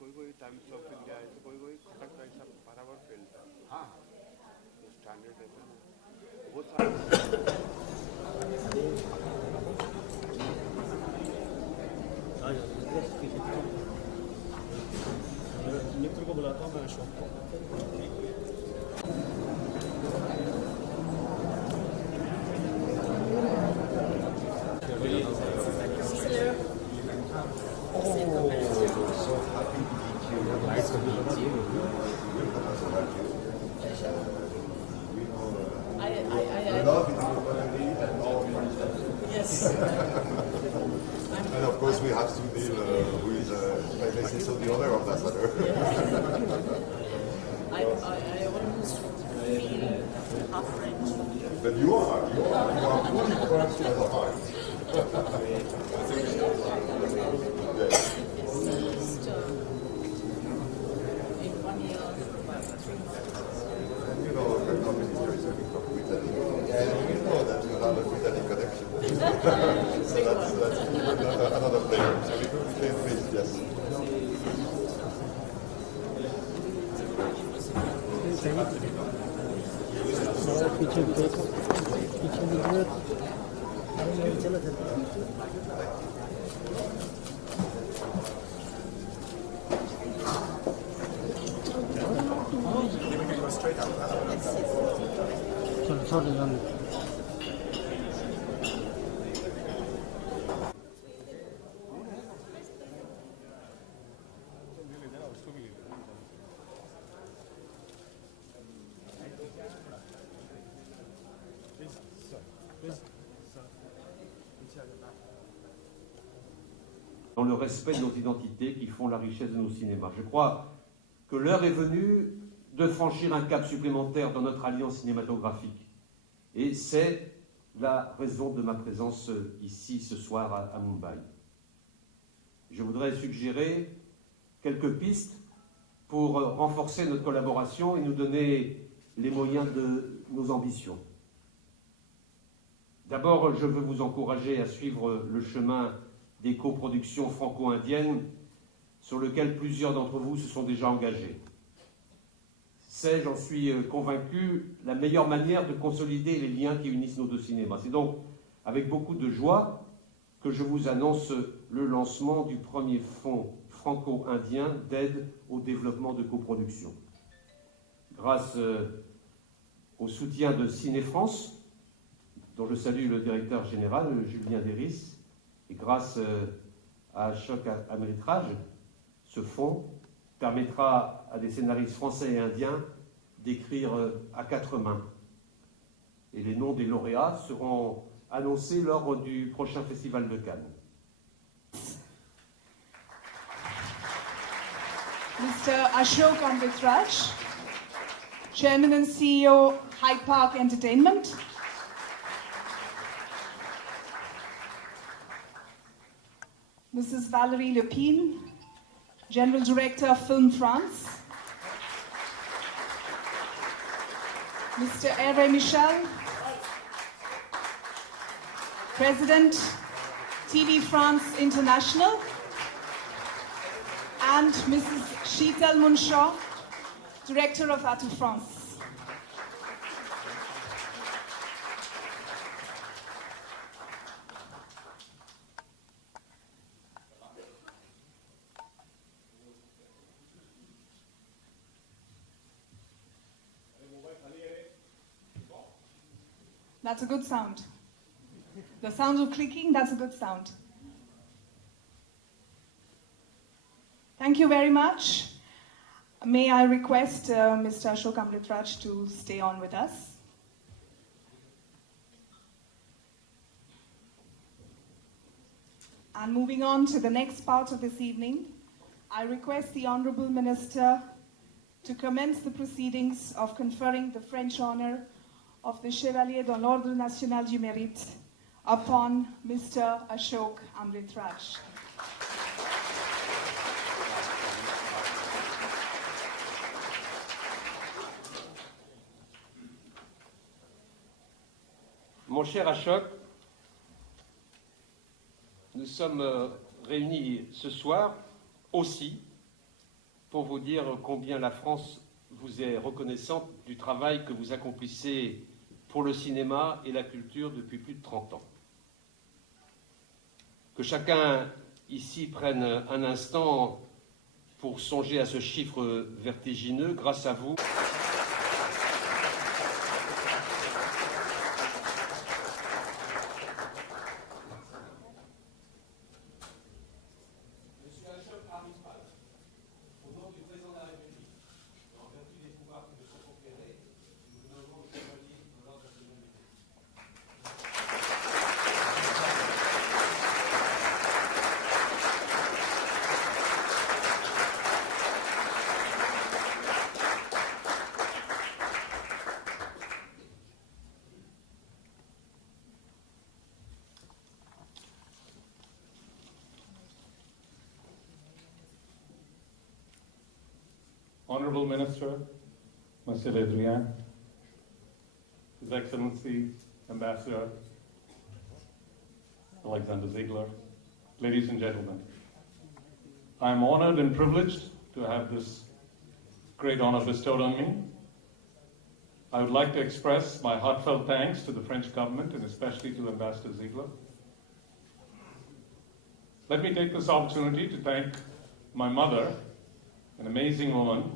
कोई कोई times of India है, तो कोई कोई खटक का ऐसा बराबर फैलता है। हाँ, तो स्टैंडर्ड रहता है वो सारे मित्र को बुलाता हूँ मैं, अशोक को। And of course we have to deal with, if I may say so, the other ambassador. I almost feel half French. But you are fully French as a heart. Yes. It's just in 1 year, about 3 months. And you know, the Prime Minister is coming from Italy. And you know that you have a Italy connection. So that's another player. So we could play this, yes. पीछे भी देखो, पीछे भी चलो चलो चलो dans le respect de nos identités qui font la richesse de nos cinémas. Je crois que l'heure est venue de franchir un cap supplémentaire dans notre alliance cinématographique. Et c'est la raison de ma présence ici ce soir à Mumbai. Je voudrais suggérer quelques pistes pour renforcer notre collaboration et nous donner les moyens de nos ambitions. D'abord, je veux vous encourager à suivre le chemin des coproductions franco-indiennes sur lequel plusieurs d'entre vous se sont déjà engagés. C'est, j'en suis convaincu, la meilleure manière de consolider les liens qui unissent nos deux cinémas. C'est donc avec beaucoup de joie que je vous annonce le lancement du premier fonds franco-indien d'aide au développement de coproduction. Grâce au soutien de Ciné France, dont je salue le directeur général, Julien Deris, et grâce à Ashok Amritraj, ce fonds permettra à des scénaristes français et indiens d'écrire à 4 mains. Et les noms des lauréats seront annoncés lors du prochain festival de Cannes. Mr. Ashok Amritraj, Chairman and CEO, Hyde Park Entertainment. Mrs. Valérie Lepine, General Director of Film France. Mr. Hervé Michel, President, TV France International. And Mrs. Sheetal Munshaw, Director of Atout France. That's a good sound. The sound of clicking, that's a good sound. Thank you very much. May I request Mr. Ashok Amritraj to stay on with us. And moving on to the next part of this evening, I request the Honourable Minister to commence the proceedings of conferring the French honour of the Chevalier de l'Ordre National du Mérite upon Mr. Ashok Amritraj. Mon cher Ashok, nous sommes réunis ce soir aussi pour vous dire combien la France vous est reconnaissante du travail que vous accomplissez pour le cinéma et la culture depuis plus de 30 ans. Que chacun ici prenne un instant pour songer à ce chiffre vertigineux. Grâce à vous, Honorable Minister, Monsieur Adrien, His Excellency, Ambassador Alexander Ziegler, ladies and gentlemen, I am honored and privileged to have this great honor bestowed on me. I would like to express my heartfelt thanks to the French government and especially to Ambassador Ziegler. Let me take this opportunity to thank my mother, an amazing woman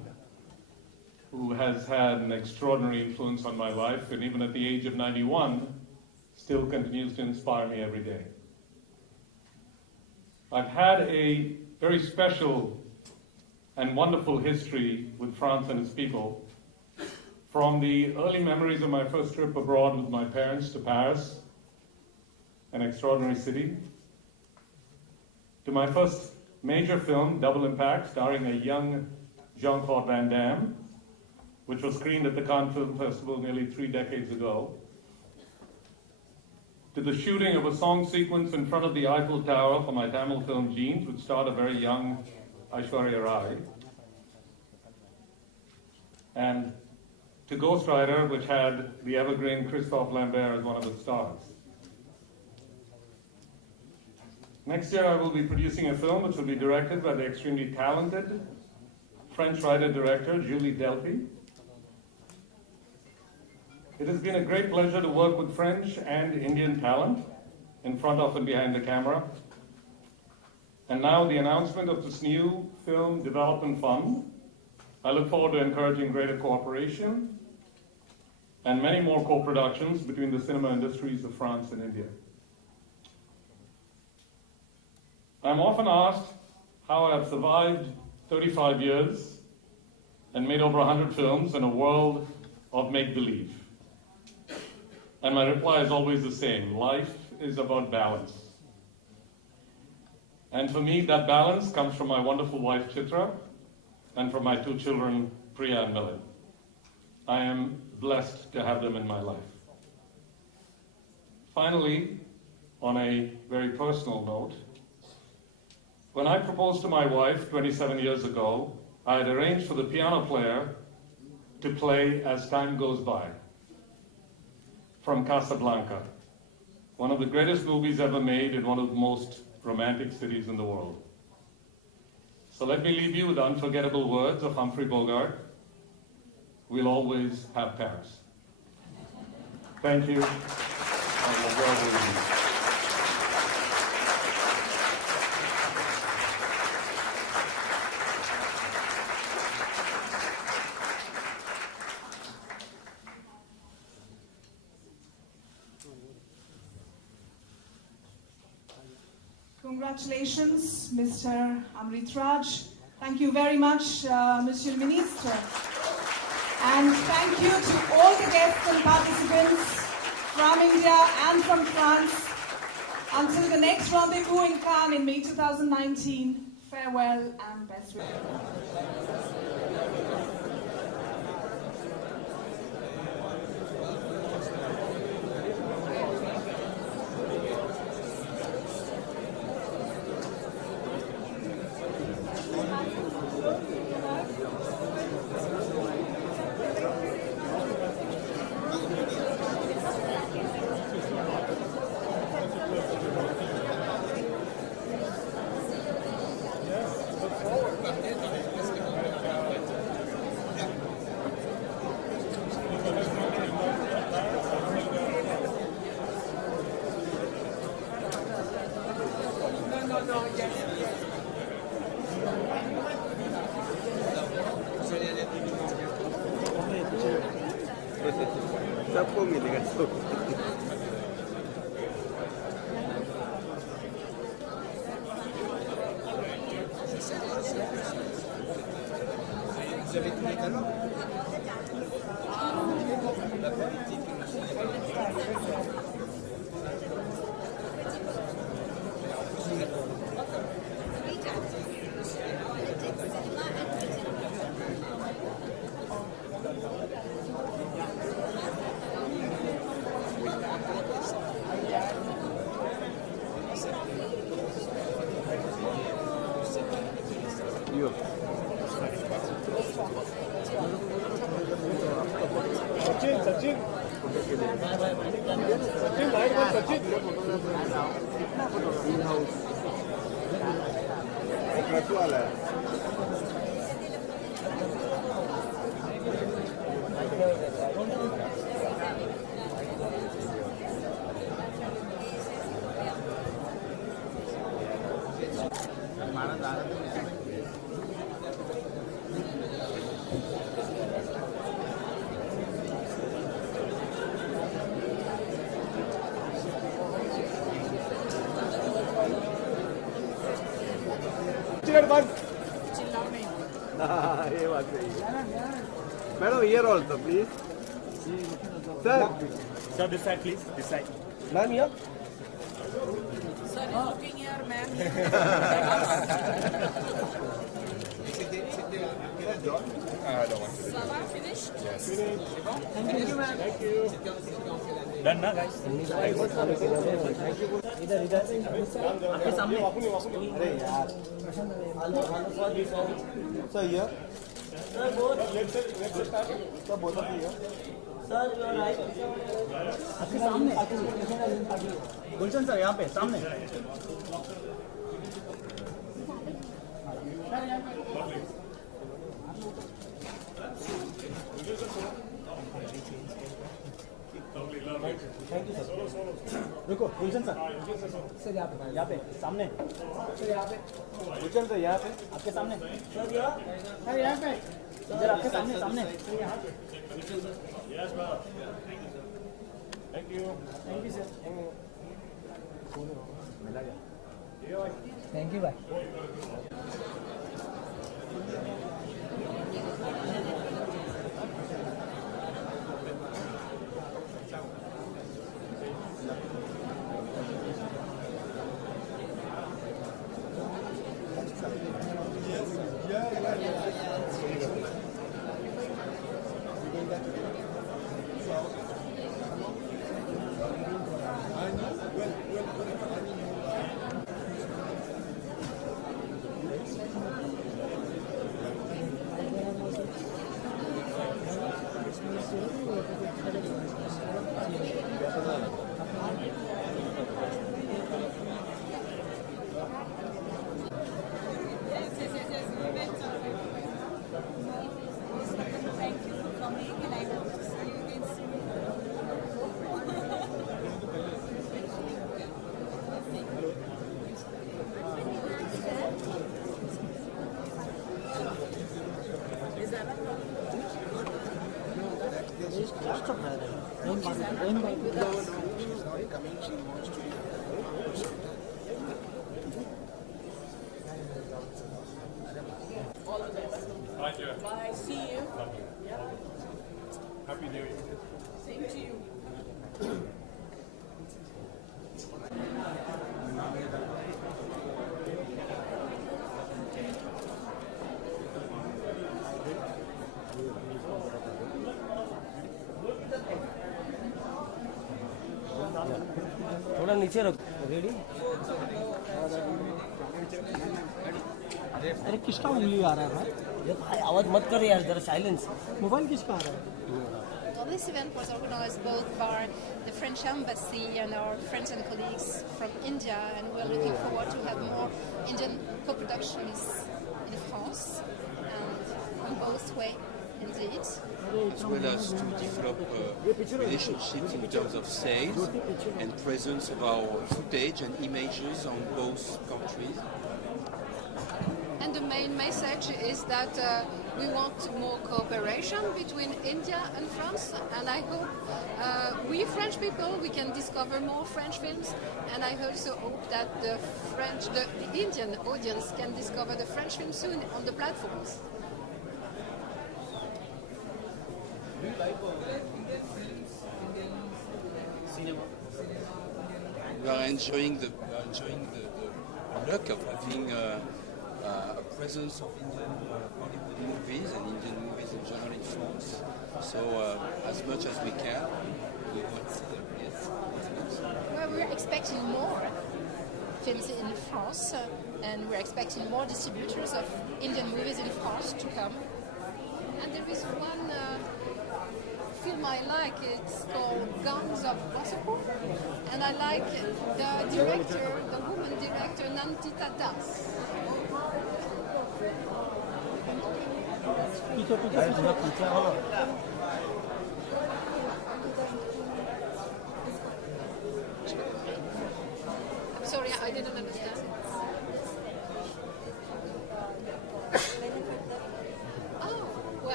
who has had an extraordinary influence on my life, and even at the age of 91, still continues to inspire me every day. I've had a very special and wonderful history with France and its people, from the early memories of my first trip abroad with my parents to Paris, an extraordinary city, to my first major film, Double Impact, starring a young Jean-Claude Van Damme, which was screened at the Cannes Film Festival nearly 3 decades ago, to the shooting of a song sequence in front of the Eiffel Tower for my Tamil film Jeans, which starred a very young Aishwarya Rai, and to Ghost Rider, which had the evergreen Christophe Lambert as one of its stars. Next year I will be producing a film which will be directed by the extremely talented French writer-director Julie Delpy. It has been a great pleasure to work with French and Indian talent in front of and behind the camera. And now the announcement of this new Film Development Fund. I look forward to encouraging greater cooperation and many more co-productions between the cinema industries of France and India. I'm often asked how I have survived 35 years and made over 100 films in a world of make-believe. And my reply is always the same: life is about balance. And for me, that balance comes from my wonderful wife, Chitra, and from my 2 children, Priya and Milind. I am blessed to have them in my life. Finally, on a very personal note, when I proposed to my wife 27 years ago, I had arranged for the piano player to play As Time Goes By from Casablanca, one of the greatest movies ever made in one of the most romantic cities in the world. So let me leave you with the unforgettable words of Humphrey Bogart: we'll always have Paris. Thank you. Congratulations, Mr. Amrit Raj. Thank you very much, Monsieur le Ministre. And thank you to all the guests and participants from India and from France. Until the next rendezvous in Cannes in May 2019, farewell and best wishes. सबको मिलेगा सब ये बात सही है madam here also please sir this side please, this side. ma'am here Sir is looking here, ma'am. Sava, finished? Thank you, ma'am. Thank you. Done ना guys? इधर इधर आपके सामने अरे यार sir here sir both sir both of you here sir आपके सामने गुलशन sir यहाँ पे सामने थैंक यू सर रुको गुलशन सर सर यहाँ पे सामने सर यहाँ पे गुलशन सर यहाँ पे आपके सामने सर यहाँ पे इधर आपके सामने सामने यहाँ पे thank you sir thank you भाई Bye. See you. Happy New Year. Same to you. थोड़ा नीचे रखो रेडी अरे किसका उंगली आ रहा है भाई आवाज मत कर यार जरा साइलेंस मोबाइल किसका आ रहा है Well, this event was organized both by the French embassy and our friends and colleagues from India, and we're looking forward to have more Indian co-productions in France, and on both ways, indeed. As well as to develop relationships in terms of sales and presence of our footage and images on both countries. And the main message is that we want more cooperation between India and France, and I hope we French people, we can discover more French films, and I also hope that the Indian audience can discover the French film soon on the platforms. We are enjoying the luck of having a presence of Indian Bollywood movies and Indian movies in general in France. So as much as we can, we want to see them. Yes. Well, we're expecting more films in France, and we're expecting more distributors of Indian movies in France to come. And there is one film I like, it's called Gangs of Wasseypur, and I like the director, the woman director, Nandita Das. I'm sorry, I didn't understand.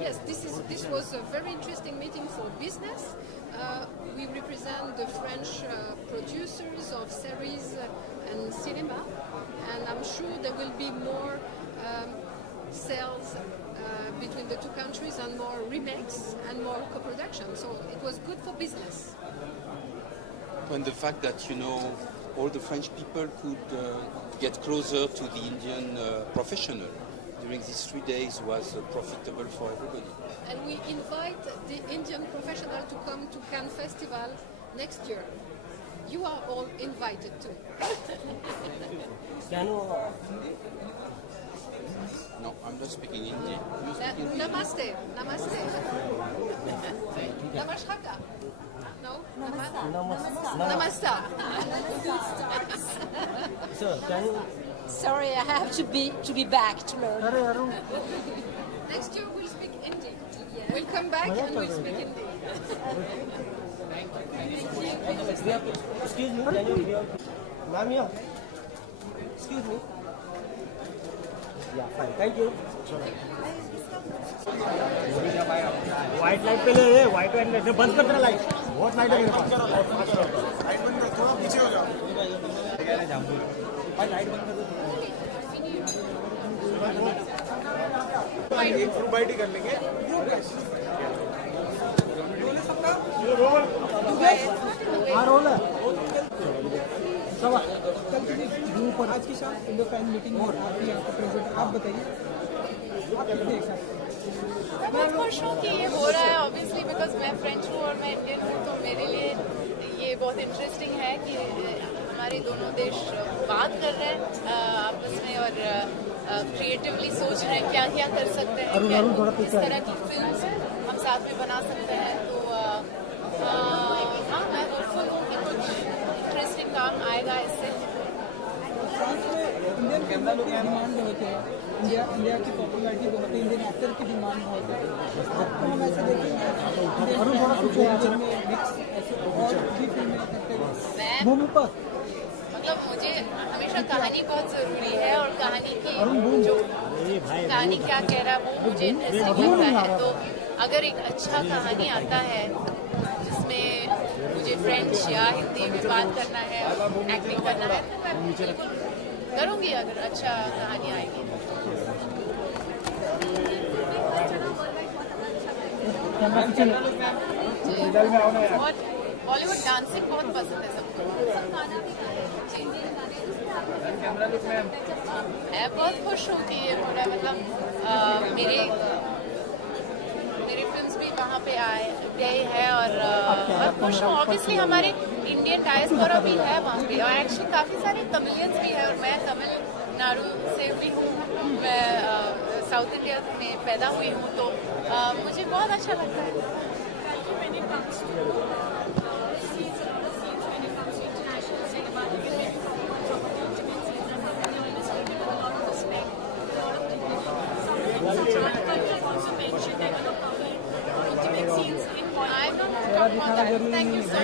Yes, this was a very interesting meeting for business. We represent the French producers of series and cinema, and I'm sure there will be more sales between the two countries and more remakes and more co-production. So it was good for business. And the fact that, you know, all the French people could get closer to the Indian professional during these 3 days was profitable for everybody. And we invite the Indian professional to come to Cannes Festival next year. You are all invited too. No, I'm not speaking Hindi. Namaste. Namaste. Namaskar. No? Namaste. Sir, can you... Sorry, I have to be back to learn. Next year we'll speak Hindi. We'll come back and we'll speak Hindi. Excuse me, can you... Ma'am, here. Excuse me. Yeah, fine. Thank you. White light पे ले white light ले बंद कर तेरा light. बहुत light है मेरे पास. Light बंद कर थोड़ा पीछे हो जाओ. क्या है जामू? भाई light बंद कर दो. एक फुल बाइट ही कर लेंगे. रोल. हाँ रोल है. सब. कल की ग्रुप और आज की शाम इंडो फैन मीटिंग और आप भी यहाँ पर प्रेजेंट. आप बताइए. मैं बहुत खुश हूँ कि ये हो रहा है ऑब्वियसली बिकॉज मैं फ्रेंच हूँ और मैं इंडियन हूँ, तो मेरे लिए ये बहुत इंटरेस्टिंग है कि हमारे दोनों देश बात कर रहे हैं आपस में और क्रिएटिवली सोच रहे हैं क्या क्या कर सकते हैं, किस तरह की फिल्म्स हम साथ में बना सकते हैं. तो हाँ, मैं होपफुल हूँ कि कुछ इंटरेस्टिंग काम आएगा इससे. इंडियन कैमरा लोग डिमांड बहुत है. इंडिया की पॉपुलैरिटी बहुत है. इंडियन एक्टर की डिमांड बहुत है. तो हम ऐसे देखेंगे मतलब मुझे हमेशा कहानी बहुत ज़रूरी है और कहानी की जो कहानी क्या कह रहा है वो मुझे इंटरेस्टिंग लगता है. तो अगर एक अच्छा कहानी आता है जिसमें मुझे फ्रेंच या हिंदी में बात करना है, एक्टिंग करना है, तो मैं बिल्कुल करूँगी अगर अच्छा कहानी आएगी. और बॉलीवुड डांसिंग बहुत पसंद है सबको. मैं बहुत खुश हूँ कि ये हो रहा है. मतलब मेरी फिल्म्स भी वहाँ पे गए हैं और बहुत खुश हूँ. ऑब्वियसली हमारे इंडियन डायस्पोरा भी है वहाँ पे और एक्चुअली काफ़ी सारे तमिलियंस भी है और मैं तमिलनाडु से भी हूँ. मैं साउथ इंडिया में पैदा हुई हूँ, तो मुझे बहुत अच्छा लगता है. I don't talk about that. Thank you so much.